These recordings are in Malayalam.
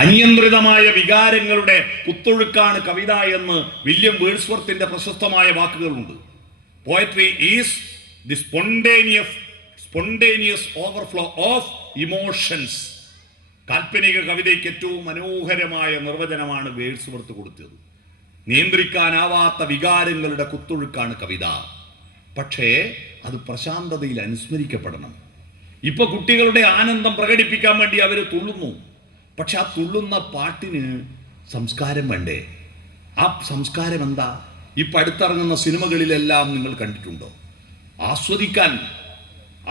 അനിയന്ത്രിതമായ വികാരങ്ങളുടെ കുത്തൊഴുക്കാണ് കവിത എന്ന് വില്യം വേഴ്സ്വർത്തിന്റെ പ്രശസ്തമായ വാക്കുകളുണ്ട്. Poetry is the spontaneous overflow of emotions. കാൽപ്പനിക കവിതയ്ക്ക് ഏറ്റവും മനോഹരമായ നിർവചനമാണ് വേഴ്സ്വർത്ത് കൊടുത്തത്. നിയന്ത്രിക്കാനാവാത്ത വികാരങ്ങളുടെ കുത്തൊഴുക്കാണ് കവിത. പക്ഷേ അത് പ്രശാന്തതയിൽ അനുസ്മരിക്കപ്പെടണം. ഇപ്പൊ കുട്ടികളുടെ ആനന്ദം പ്രകടിപ്പിക്കാൻ വേണ്ടി അവർ തുള്ളുന്നു. പക്ഷെ ആ തുള്ളുന്ന പാട്ടിന് സംസ്കാരം വേണ്ടേ? ആ സംസ്കാരം എന്താ? ഇപ്പം അടുത്തിറങ്ങുന്ന സിനിമകളിലെല്ലാം നിങ്ങൾ കണ്ടിട്ടുണ്ടോ?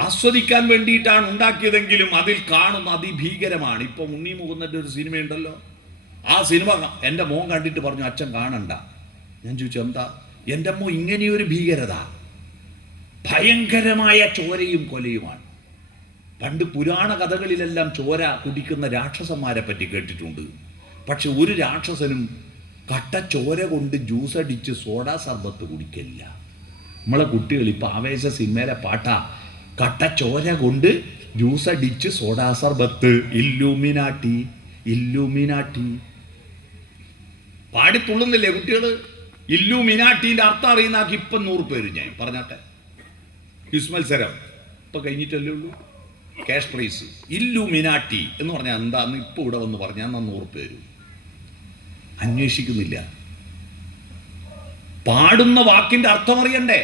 ആസ്വദിക്കാൻ വേണ്ടിയിട്ടാണ് ഉണ്ടാക്കിയതെങ്കിലും അതിൽ കാണുന്ന അതിഭീകരമാണ്. ഇപ്പം ഉണ്ണി മുകുന്ദൻ്റെ ഒരു സിനിമയുണ്ടല്ലോ, ആ സിനിമ എൻ്റെ മോൻ കണ്ടിട്ട് പറഞ്ഞു, അച്ഛൻ കാണണ്ട. ഞാൻ ചോദിച്ചു എന്താ? എൻ്റെ അമ്മ ഇങ്ങനെയൊരു ഭീകരത, ഭയങ്കരമായ ചോരയും കൊലയുമാണ്. പണ്ട് പുരാണ കഥകളിലെല്ലാം ചോര കുടിക്കുന്ന രാക്ഷസന്മാരെ പറ്റി കേട്ടിട്ടുണ്ട്. പക്ഷെ ഒരു രാക്ഷസനും കട്ട ചോര കൊണ്ട് ജ്യൂസ് അടിച്ച് സോഡാ സർബത്ത് കുടിക്കില്ല. നമ്മളെ കുട്ടികൾ ഇപ്പം ആവേശ സിനിമയിലെ പാട്ടാ, കട്ട ചോര കൊണ്ട് ജ്യൂസ് അടിച്ച് സോഡാ സർബത്ത്, ഇല്ലൂമിനാട്ടി ഇല്ലൂമിനാട്ടി പാടിത്തുള്ളുന്നില്ലേ കുട്ടികൾ? ഇല്ലൂമിനാട്ടിന്റെ അർത്ഥം അറിയുന്നാക്കി ഇപ്പം 100 പേര് ഞാൻ പറഞ്ഞാട്ടെ. ക്വിസ് മത്സരം ഇപ്പൊ കഴിഞ്ഞിട്ടല്ലേ ഉള്ളൂ. ക്യാഷ് പ്രൈസ് ഇല്ലൂമിനാട്ടി എന്ന് പറഞ്ഞാൽ എന്താന്ന് ഇപ്പൊ ഇവിടെ വന്ന് പറഞ്ഞാൽ 100 പേര് അന്വേഷിക്കുന്നില്ല. പാടുന്ന വാക്കിന്റെ അർത്ഥം അറിയണ്ടേ?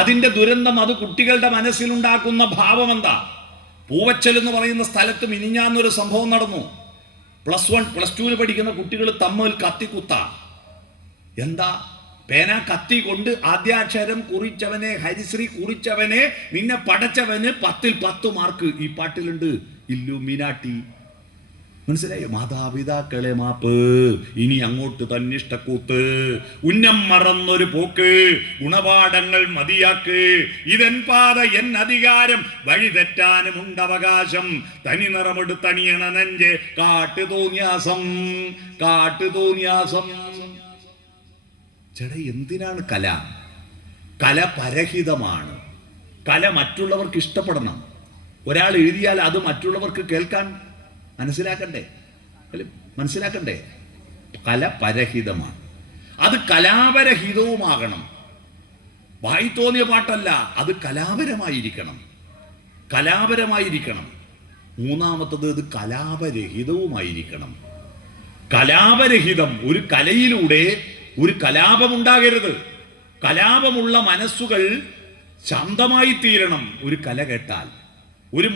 അതിന്റെ ദുരന്തം, അത് കുട്ടികളുടെ മനസ്സിലുണ്ടാക്കുന്ന ഭാവം എന്താ? പൂവച്ചൽ എന്ന് പറയുന്ന സ്ഥലത്ത് മിനിഞ്ഞാന്നൊരു സംഭവം നടന്നു. +1 +2 പഠിക്കുന്ന കുട്ടികൾ തമ്മിൽ കത്തിക്കുത്ത. എന്താ? പേന കത്തി കൊണ്ട് ആദ്യാക്ഷരം കുറിച്ചവനെ, ഹരിശ്രീ കുറിച്ചവനെ, നിന്നെ പടച്ചവന് 10ൽ 10 മാർക്ക്. ഈ പാട്ടിലുണ്ട് ഇല്ലുമിനാട്ടി. മനസ്സിലായോ? മാതാപിതാക്കളെ മാപ്പ്, ഇനി അങ്ങോട്ട് തന്നിഷ്ടക്കൂത്ത്, ഉന്നം മറന്നൊരു പോക്ക്, ഗുണപാഠങ്ങൾ മതിയാക്ക്, ഇതൻ പാത എൻ അധികാരം, വഴി തെറ്റാനും ഉണ്ടവകാശം, തനി നിറമെടുത്തണിയണ നെഞ്ച്, കാട്ടുതോന്യാസം. ചേട്ടാ, എന്തിനാണ് കല? കല പരഹിതമാണ്. കല മറ്റുള്ളവർക്ക് ഇഷ്ടപ്പെടണം. ഒരാൾ എഴുതിയാൽ അത് മറ്റുള്ളവർക്ക് കേൾക്കാൻ മനസ്സിലാക്കണ്ടേ? കല പരഹിതമാണ്. അത് കലാപരഹിതവുമാകണം. വായി തോന്നിയ പാട്ടല്ല, അത് കലാപരമായിരിക്കണം. മൂന്നാമത്തത് ഇത് കലാപരഹിതവുമായിരിക്കണം. കലാപരഹിതം, ഒരു കലയിലൂടെ ഒരു കലാപമുണ്ടാകരുത്. കലാപമുള്ള മനസ്സുകൾ ശാന്തമായി തീരണം. ഒരു കല കേട്ടാൽ ഒരു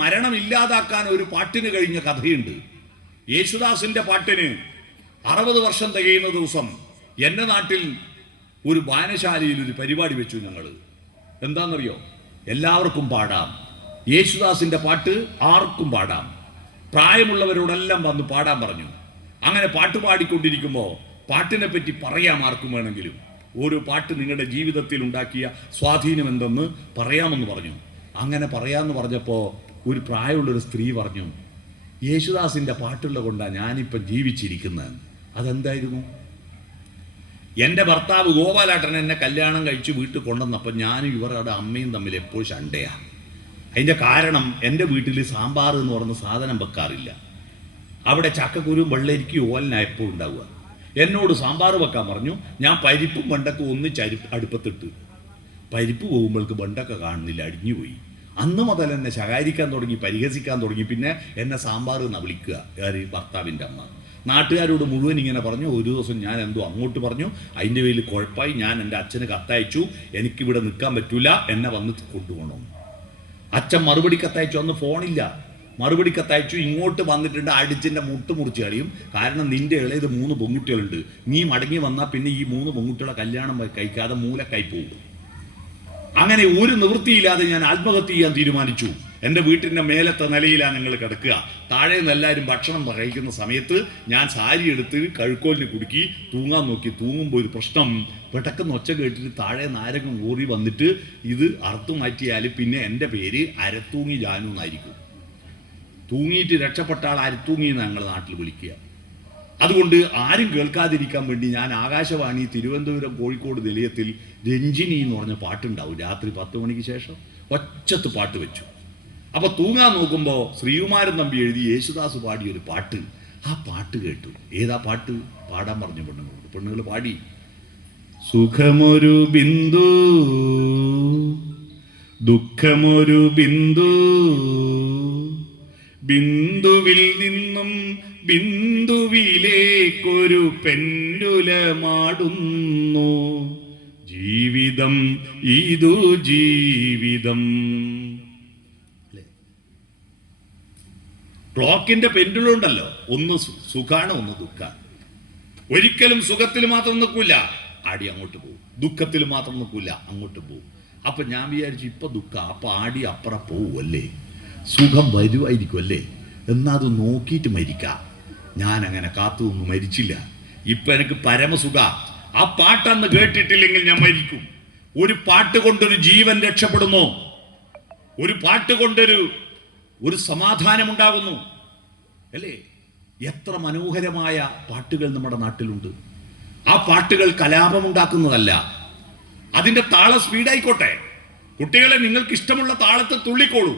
മരണം ഇല്ലാതാക്കാൻ ഒരു പാട്ടിന് കഴിഞ്ഞ കഥയുണ്ട്. യേശുദാസിന്റെ പാട്ടിന് 60 വർഷം തികയുന്ന ദിവസം എൻ്റെ നാട്ടിൽ ഒരു വായനശാലയിൽ ഒരു പരിപാടി വെച്ചു ഞങ്ങൾ. എന്താണെന്നറിയോ? എല്ലാവർക്കും പാടാം. യേശുദാസിന്റെ പാട്ട് ആർക്കും പാടാം. പ്രായമുള്ളവരോടെല്ലാം വന്ന് പാടാൻ പറഞ്ഞു. അങ്ങനെ പാട്ട് പാടിക്കൊണ്ടിരിക്കുമ്പോൾ പാട്ടിനെ പറ്റി പറയാം ആർക്കും വേണമെങ്കിലും. ഓരോ പാട്ട് നിങ്ങളുടെ ജീവിതത്തിൽ ഉണ്ടാക്കിയ സ്വാധീനം എന്തെന്ന് പറയാമെന്ന് പറഞ്ഞു. അങ്ങനെ പറയാമെന്ന് പറഞ്ഞപ്പോൾ ഒരു പ്രായമുള്ളൊരു സ്ത്രീ പറഞ്ഞു, യേശുദാസിൻ്റെ പാട്ടുള്ള കൊണ്ടാണ് ഞാനിപ്പം ജീവിച്ചിരിക്കുന്നത്. അതെന്തായിരുന്നു? എൻ്റെ ഭർത്താവ് ഗോപാലേട്ടൻ എന്നെ കല്യാണം കഴിച്ച് വീട്ടിൽ കൊണ്ടുവന്നപ്പോൾ ഞാനും ഇവരുടെ അമ്മയും തമ്മിൽ എപ്പോഴും ശണ്ടയാണ്. അതിൻ്റെ കാരണം എൻ്റെ വീട്ടിൽ സാമ്പാർ എന്ന് പറയുന്ന സാധനം വെക്കാറില്ല. അവിടെ ചക്കക്കുരും വെള്ളരിക്കും ഓലനാണ് എപ്പോഴും ഉണ്ടാവുക. എന്നോട് സാമ്പാർ വെക്കാൻ പറഞ്ഞു. ഞാൻ പരിപ്പും വെണ്ടക്കും ഒന്നിച്ച് അടുപ്പത്തിട്ട് പരിപ്പ് പോകുമ്പോൾക്ക് വെണ്ടക്ക കാണുന്നില്ല, അടിഞ്ഞുപോയി. അന്ന് മുതൽ എന്നെ ശകാരിക്കാൻ തുടങ്ങി, പരിഹസിക്കാൻ തുടങ്ങി. പിന്നെ എന്നെ സാമ്പാർ എന്നാ വിളിക്കുക ഭർത്താവിൻ്റെ അമ്മ. നാട്ടുകാരോട് മുഴുവൻ ഇങ്ങനെ പറഞ്ഞു. ഒരു ദിവസം ഞാൻ എന്തോ അങ്ങോട്ട് പറഞ്ഞു, അതിൻ്റെ പേരിൽ കുഴപ്പമായി. ഞാൻ എൻ്റെ അച്ഛന് കത്തയച്ചു, എനിക്കിവിടെ നിൽക്കാൻ പറ്റൂല, എന്നെ വന്ന് കൊണ്ടുപോകണം. അച്ഛൻ മറുപടി കത്തയച്ചു. അന്ന് ഫോണില്ല. മറുപടി കത്തയച്ചു, ഇങ്ങോട്ട് വന്നിട്ടുണ്ട്, അടിച്ചിൻ്റെ മുട്ട് മുറിച്ച് കളിയും. കാരണം നിൻ്റെ ഇളയത് 3 പെൺകുട്ടികളുണ്ട്. നീ മടങ്ങി വന്നാൽ പിന്നെ ഈ 3 പെൺകുട്ടികളെ കല്യാണം കഴിക്കാതെ മൂലക്കായി പോകും. അങ്ങനെ ഒരു നിവൃത്തിയില്ലാതെ ഞാൻ ആത്മഹത്യ ചെയ്യാൻ തീരുമാനിച്ചു. എൻ്റെ വീട്ടിൻ്റെ മേലത്തെ നിലയിലാണ് ഞങ്ങൾ കിടക്കുക. താഴെ നിന്ന് എല്ലാവരും ഭക്ഷണം കഴിക്കുന്ന സമയത്ത് ഞാൻ സാരി എടുത്ത് കഴുക്കോലിന് കുടുക്കി തൂങ്ങാൻ നോക്കി. തൂങ്ങുമ്പോൾ ഒരു പ്രശ്നം, പെട്ടക്കെന്ന് ഒച്ച കേട്ടിട്ട് താഴെ നാരകം ഊറി വന്നിട്ട് ഇത് അറുത്തു മാറ്റിയാൽ പിന്നെ എൻ്റെ പേര് അരത്തൂങ്ങി ജാനു എന്നായിരിക്കും. തൂങ്ങിയിട്ട് രക്ഷപ്പെട്ട ആൾ അരത്തൂങ്ങി എന്ന് ഞങ്ങളുടെ നാട്ടിൽ വിളിക്കുക. അതുകൊണ്ട് ആരും കേൾക്കാതിരിക്കാൻ വേണ്ടി ഞാൻ ആകാശവാണി തിരുവനന്തപുരം കോഴിക്കോട് നിലയത്തിൽ രഞ്ജിനി എന്ന് പറഞ്ഞ പാട്ടുണ്ടാവും. രാത്രി 10 മണിക്ക് ശേഷം ഒച്ചത്ത് പാട്ട് വെച്ചു. അപ്പൊ തൂങ്ങാൻ നോക്കുമ്പോ ശ്രീകുമാരൻ തമ്പി എഴുതി യേശുദാസ് പാടിയൊരു പാട്ട്, ആ പാട്ട് കേട്ടു. ഏതാ പാട്ട്? പാടാൻ പറഞ്ഞു പെണ്ണുങ്ങളോട്. പെണ്ണുങ്ങൾ പാടി. സുഖമൊരു ബിന്ദു, ദുഃഖമൊരു ബിന്ദു, ബിന്ദുവിൽ നിന്നും ബിന്ദുവിലേക്കൊരു പെൻഡുലമാടുന്നു, ജീവിതം ഇതു ജീവിതം. ക്ലോക്കിന്റെ പെൻഡുലുണ്ടല്ലോ, ഒന്ന് സുഖാണ്, ഒന്ന് ദുഃഖാണ്. ഒരിക്കലും സുഖത്തിൽ മാത്രം നിൽക്കൂല, ആടി അങ്ങോട്ട് പോകും. ദുഃഖത്തിൽ മാത്രം നിൽക്കൂല, അങ്ങോട്ട് പോകും. അപ്പൊ ഞാൻ വിചാരിച്ചു ഇപ്പൊ ദുഃഖം, അപ്പൊ ആടി അപ്പുറം പോവുമല്ലേ, സുഖം വരുമായിരിക്കും അല്ലേ, എന്നാ അത് നോക്കിയിട്ട് മരിക്കാം. ഞാൻ അങ്ങനെ കാത്തുനിന്ന് മരിച്ചില്ല. ഇപ്പൊ എനിക്ക് പരമസുഖ. ആ പാട്ടന്ന് കേട്ടിട്ടില്ലെങ്കിൽ ഞാൻ മരിക്കും. ഒരു പാട്ട് കൊണ്ടൊരു ജീവൻ രക്ഷപ്പെടുന്നു, ഒരു പാട്ട് കൊണ്ടൊരു സമാധാനം ഉണ്ടാകുന്നു അല്ലേ? എത്ര മനോഹരമായ പാട്ടുകൾ നമ്മുടെ നാട്ടിലുണ്ട്. ആ പാട്ടുകൾ കലാപമുണ്ടാക്കുന്നതല്ല, അതിന്റെ താള സ്പീഡായിക്കോട്ടെ. കുട്ടികളെ, നിങ്ങൾക്ക് ഇഷ്ടമുള്ള താളത്തിൽ തുള്ളിക്കോളൂ,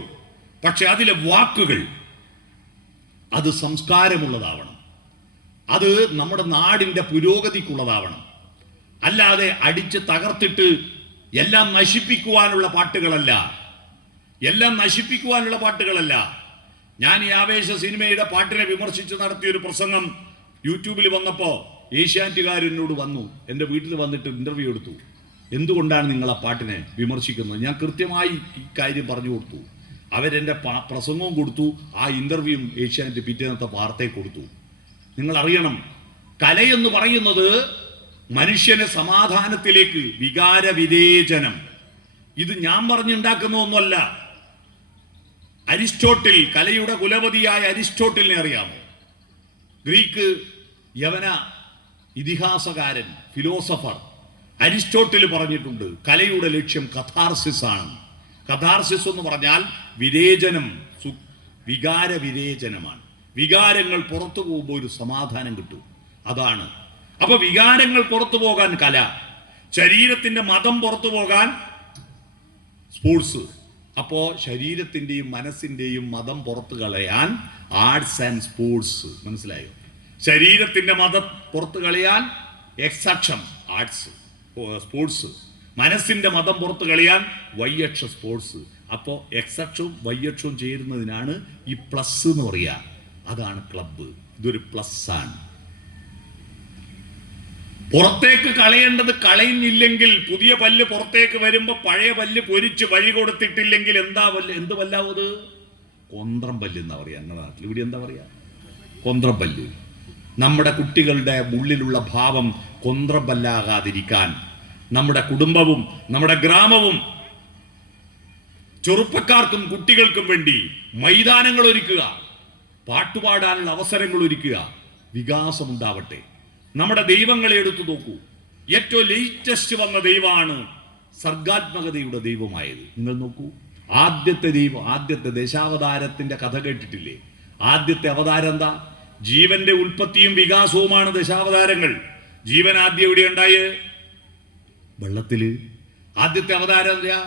പക്ഷെ അതിലെ വാക്കുകൾ അത് സംസ്കാരമുള്ളതാവണം, അത് നമ്മുടെ നാടിന്റെ പുരോഗതിക്കുള്ളതാവണം. അല്ലാതെ അടിച്ച് തകർത്തിട്ട് എല്ലാം നശിപ്പിക്കുവാനുള്ള പാട്ടുകളല്ല, എല്ലാം നശിപ്പിക്കുവാനുള്ള പാട്ടുകളല്ല. ഞാൻ ഈ ആവേശ സിനിമയുടെ പാട്ടിനെ വിമർശിച്ച് നടത്തിയൊരു പ്രസംഗം യൂട്യൂബിൽ വന്നപ്പോൾ ഏഷ്യാനെറ്റുകാരനോട് വന്നു, എൻ്റെ വീട്ടിൽ വന്നിട്ട് ഇന്റർവ്യൂ എടുത്തു. എന്തുകൊണ്ടാണ് നിങ്ങൾ ആ പാട്ടിനെ വിമർശിക്കുന്നത്? ഞാൻ കൃത്യമായി ഈ കാര്യം പറഞ്ഞു കൊടുത്തു. അവരെൻ്റെ പ്രസംഗവും കൊടുത്തു, ആ ഇന്റർവ്യൂവും ഏഷ്യാനെറ്റ് പിറ്റേന്നത്തെ വാർത്തയെ കൊടുത്തു. നിങ്ങൾ അറിയണം, കലയെന്ന് പറയുന്നത് മനുഷ്യനെ സമാധാനത്തിലേക്ക്, വികാര വിവേചനം, ഇത് ഞാൻ പറഞ്ഞുണ്ടാക്കുന്ന ഒന്നുമല്ല. അരിസ്റ്റോട്ടിൽ, കലയുടെ കുലപതിയായ അരിസ്റ്റോട്ടിലിനെ അറിയാമോ? ഗ്രീക്ക് യവന ഇതിഹാസകാരൻ, ഫിലോസഫർ അരിസ്റ്റോട്ടിൽ പറഞ്ഞിട്ടുണ്ട്, കലയുടെ ലക്ഷ്യം കഥാർസിസ് ആണ്. കഥാർസിസ് എന്ന് പറഞ്ഞാൽ വിരേചനം, വികാര വിരേചനമാണ്. വികാരങ്ങൾ പുറത്തു പോകുമ്പോൾ ഒരു സമാധാനം കിട്ടും, അതാണ്. അപ്പൊ വികാരങ്ങൾ പുറത്തു പോകാൻ കല, ശരീരത്തിന്റെ മതം പുറത്തു പോകാൻ സ്പോർട്സ്. അപ്പോ ശരീരത്തിന്റെയും മനസ്സിന്റെയും മതം പുറത്തു കളയാൻ ആർട്സ് ആൻഡ് സ്പോർട്സ്. മനസ്സിലായോ? ശരീരത്തിന്റെ മതം പുറത്തു കളയാൻ എക്സക്ഷം ആർട്സ് സ്പോർട്സ്, മനസ്സിന്റെ മതം പുറത്തു കളയാൻ വൈയക്ഷ സ്പോർട്സ്. അപ്പോ എക്സക്ഷവും വൈയക്ഷവും ചേരുന്നതിനാണ് ഈ പ്ലസ് എന്ന് പറയുക. അതാണ് ക്ലബ്ബ്. ഇതൊരു പ്ലസ് ആണ്. പുറത്തേക്ക് കളയേണ്ടത് കളയുന്നില്ലെങ്കിൽ, പുതിയ പല്ല് പുറത്തേക്ക് വരുമ്പോ പഴയ പല്ല് പൊരിച്ച് വഴി കൊടുത്തിട്ടില്ലെങ്കിൽ എന്ത് പല്ലാവും അത്? കൊന്ത്രം പല്ല് എന്നാ പറയാ. ഞങ്ങളുടെ നാട്ടിൽ ഇവിടെ എന്താ പറയാ? കൊന്ത്രം പല്ല്. നമ്മുടെ കുട്ടികളുടെ ഉള്ളിലുള്ള ഭാവം കൊന്ത്രം പല്ലാകാതിരിക്കാൻ നമ്മുടെ കുടുംബവും നമ്മുടെ ഗ്രാമവും ചെറുപ്പക്കാർക്കും കുട്ടികൾക്കും വേണ്ടി മൈതാനങ്ങൾ ഒരുക്കുക, പാട്ടുപാടാനുള്ള അവസരങ്ങൾ ഒരുക്കുക, വികാസം ഉണ്ടാവട്ടെ. നമ്മുടെ ദൈവങ്ങളെ എടുത്തു നോക്കൂ. ഏറ്റവും ലേറ്റസ്റ്റ് വന്ന ദൈവമാണ് സർഗാത്മകതയുടെ ദൈവമായത്. നിങ്ങൾ നോക്കൂ, ആദ്യത്തെ ദൈവം, ആദ്യത്തെ ദശാവതാരത്തിന്റെ കഥ കേട്ടിട്ടില്ലേ? ആദ്യത്തെ അവതാരം എന്താ? ജീവന്റെ ഉൽപ്പത്തിയും വികാസവുമാണ് ദശാവതാരങ്ങൾ. ജീവൻ ആദ്യം എവിടെ ഉണ്ടായേ? വെള്ളത്തില്. ആദ്യത്തെ അവതാരം എന്താ?